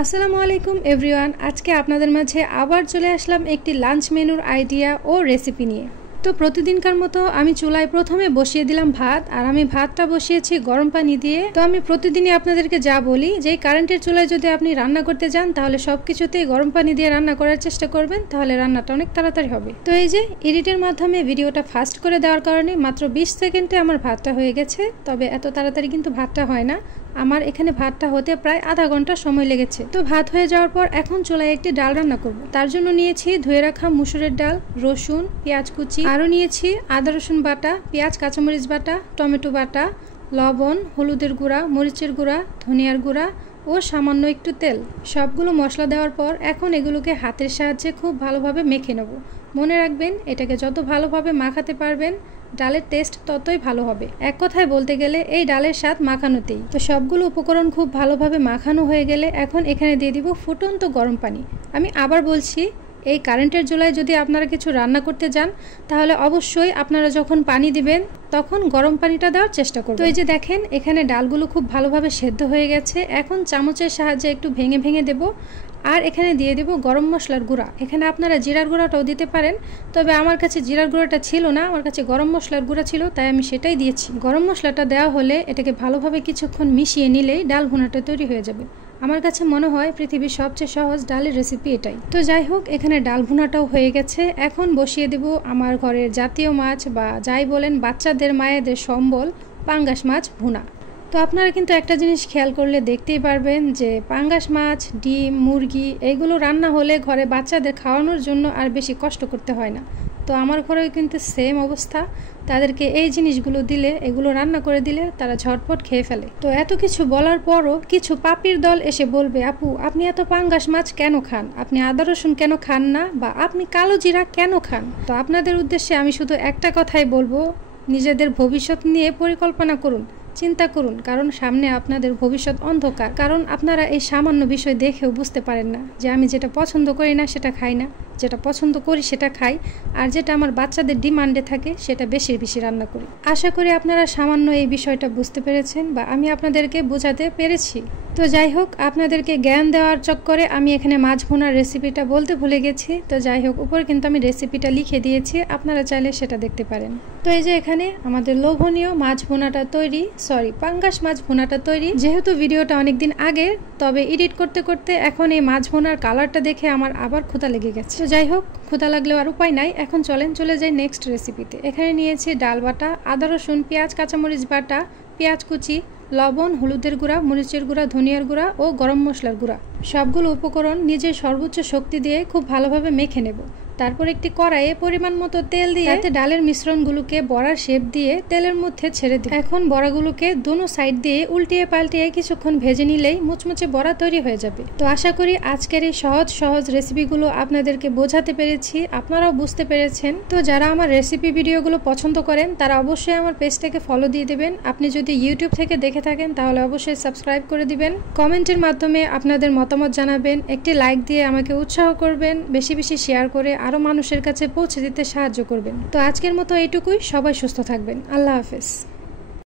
আসসালামু আলাইকুম এভরিওয়ান। আজকে আপনাদের মাঝে আবার চলে আসলাম একটি লাঞ্চ মেনুর আইডিয়া ও রেসিপি নিয়ে। তো প্রতিদিনকার মতো আমি চুলায় প্রথমে বসিয়ে দিলাম ভাত, আর আমি ভাতটা বসিয়েছি গরম পানি দিয়ে। তো আমি প্রতিদিনই আপনাদেরকে যা বলি যে কারেন্টের চুলায় যদি আপনি রান্না করতে যান তাহলে সব কিছুতেই গরম পানি দিয়ে রান্না করার চেষ্টা করবেন, তাহলে রান্নাটা অনেক তাড়াতাড়ি হবে। তো এই যে এডিটের মাধ্যমে ভিডিওটা ফাস্ট করে দেওয়ার কারণে মাত্র 20 সেকেন্ডে আমার ভাতটা হয়ে গেছে। তবে এত তাড়াতাড়ি কিন্তু ভাতটা হয় না, আমার এখানে ভাতটা হতে প্রায় আধা ঘন্টা সময় লেগেছে। তো ভাত হয়ে যাওয়ার পর এখন চুলায় একটি ডাল রান্না করব। তার জন্য নিয়েছি ধুয়ে রাখা মুসুরের ডাল, রসুন, পেঁয়াজ কুচি, আরও নিয়েছি আদা রসুন বাটা, পেঁয়াজ কাঁচামরিচ বাটা, টমেটো বাটা, লবণ, হলুদের গুঁড়া, মরিচের গুঁড়া, ধনিয়ার গুঁড়া ও সামান্য একটু তেল। সবগুলো মশলা দেওয়ার পর এখন এগুলোকে হাতের সাহায্যে খুব ভালোভাবে মেখে নেব। মনে রাখবেন, এটাকে যত ভালোভাবে মাখাতে পারবেন ডালের টেস্ট ততই ভালো হবে। এক কথায় বলতে গেলে এই ডালের স্বাদ মাখানোতেই। তো সবগুলো উপকরণ খুব ভালোভাবে মাখানো হয়ে গেলে এখন এখানে দিয়ে দিব ফুটন্ত গরম পানি। আমি আবার বলছি, এই কারেন্টের চুলায় যদি আপনারা কিছু রান্না করতে যান তাহলে অবশ্যই আপনারা যখন পানি দিবেন তখন গরম পানিটা দেওয়ার চেষ্টা করবেন। তো এই যে দেখেন, এখানে ডালগুলো খুব ভালোভাবে সেদ্ধ হয়ে গেছে। এখন চামচের সাহায্যে একটু ভেঙে ভেঙে দেব, আর এখানে দিয়ে দেব গরম মশলার গুঁড়া। এখানে আপনারা জিরার গুঁড়াটাও দিতে পারেন, তবে আমার কাছে জিরার গুঁড়াটা ছিল না, আমার কাছে গরম মশলার গুঁড়া ছিল, তাই আমি সেটাই দিয়েছি। গরম মশলাটা দেওয়া হলে এটাকে ভালোভাবে কিছুক্ষণ মিশিয়ে নিলেই ডাল ভুনাটা তৈরি হয়ে যাবে। আমার কাছে মনে হয় পৃথিবীর সবচেয়ে সহজ ডালের রেসিপি এটাই। তো যাই হোক, এখানে ডাল ভুনাটাও হয়ে গেছে। এখন বসিয়ে দেব আমার ঘরের জাতীয় মাছ বা যাই বলেন বাচ্চাদের মায়েদের সম্বল পাঙ্গাস মাছ ভুনা। তো আপনারা কিন্তু একটা জিনিস খেয়াল করলে দেখতেই পারবেন যে পাঙ্গাস মাছ, ডিম, মুরগি এগুলো রান্না হলে ঘরে বাচ্চাদের খাওয়ানোর জন্য আর বেশি কষ্ট করতে হয় না। তো আমার ঘরেও কিন্তু সেম অবস্থা। তাদেরকে এই জিনিসগুলো দিলে, এগুলো রান্না করে দিলে তারা ঝটপট খেয়ে ফেলে। তো এত কিছু বলার পরও কিছু পাপির দল এসে বলবে, আপু আপনি এত পাঙ্গাস মাছ কেন খান, আপনি আদা রসুন কেন খান না, বা আপনি কালো জিরা কেন খান? তো আপনাদের উদ্দেশ্যে আমি শুধু একটা কথাই বলবো, নিজেদের ভবিষ্যৎ নিয়ে পরিকল্পনা করুন, চিন্তা করুন, কারণ সামনে আপনাদের ভবিষ্যৎ অন্ধকার। কারণ আপনারা এই সামান্য বিষয় দেখেও বুঝতে পারেন না যে আমি যেটা পছন্দ করি না সেটা খাই না, যেটা পছন্দ করি সেটা খাই, আর যেটা আমার বাচ্চাদের ডিমান্ডে থাকে সেটা বেশি বেশি রান্না করি। আশা করি আপনারা সামান্য এই বিষয়টা বুঝতে পেরেছেন বা আমি আপনাদেরকে বোঝাতে পেরেছি। তো যাই হোক, আপনাদেরকে জ্ঞান দেওয়ার চক্করে আমি এখানে মাছ ভুনার রেসিপিটা বলতে ভুলে গেছি। তো যাই হোক, উপরে কিন্তু আমি রেসিপিটা লিখে দিয়েছি, আপনারা চাইলে সেটা দেখতে পারেন। তো এই যে এখানে আমাদের লোভনীয় মাছ ভুনাটা তৈরি, পাঙ্গাস মাছ ভুনাটা তৈরি। যেহেতু ভিডিওটা অনেকদিন আগে, তবে এডিট করতে করতে এখন এই মাছ ভুনার কালারটা দেখে আমার আবার ক্ষুধা লেগে গেছে। তো যাই হোক, ক্ষুধা লাগলেও আর উপায় নাই। এখন চলে যাই নেক্সট রেসিপিতে। এখানে নিয়েছি ডাল বাটা, আদা রসুন, পেঁয়াজ কাঁচামরিচ বাটা, পেঁয়াজ কুচি, লবণ, হলুদের গুঁড়া, মরিচের গুঁড়া, ধনিয়ার গুঁড়া ও গরম মশলার গুঁড়া। সবগুলো উপকরণ নিজের সর্বোচ্চ শক্তি দিয়ে খুব ভালোভাবে মেখে নেব। তারপর একটি কড়াইয়ে পরিমাণ মতো তেল দিয়ে তাতে ডালের মিশ্রণগুলোকে বড়ার শেপ দিয়ে তেলের মধ্যে ছেড়ে দিই। এখন বড়াগুলোকে দোনো সাইড দিয়ে উল্টিয়ে পাল্টিয়ে কিছুক্ষণ ভেজে নিলেই মুচমুচে বড়া তৈরি হয়ে যাবে। তো আশা করি আজকের এই সহজ রেসিপিগুলো আপনাদেরকে বোঝাতে পেরেছি, আপনারাও বুঝতে পেরেছেন। তো যারা আমার রেসিপি ভিডিওগুলো পছন্দ করেন তারা অবশ্যই আমার পেজটাকে ফলো দিয়ে দেবেন। আপনি যদি ইউটিউব থেকে দেখে থাকেন তাহলে অবশ্যই সাবস্ক্রাইব করে দিবেন। কমেন্টের মাধ্যমে আপনাদের মতামত জানাবেন, একটি লাইক দিয়ে আমাকে উৎসাহ করবেন, বেশি বেশি শেয়ার করে আরো মানুষের কাছে পৌঁছে দিতে সাহায্য করবেন। তো আজকের মতো এইটুকুই। সবাই সুস্থ থাকবেন। আল্লাহ হাফেজ।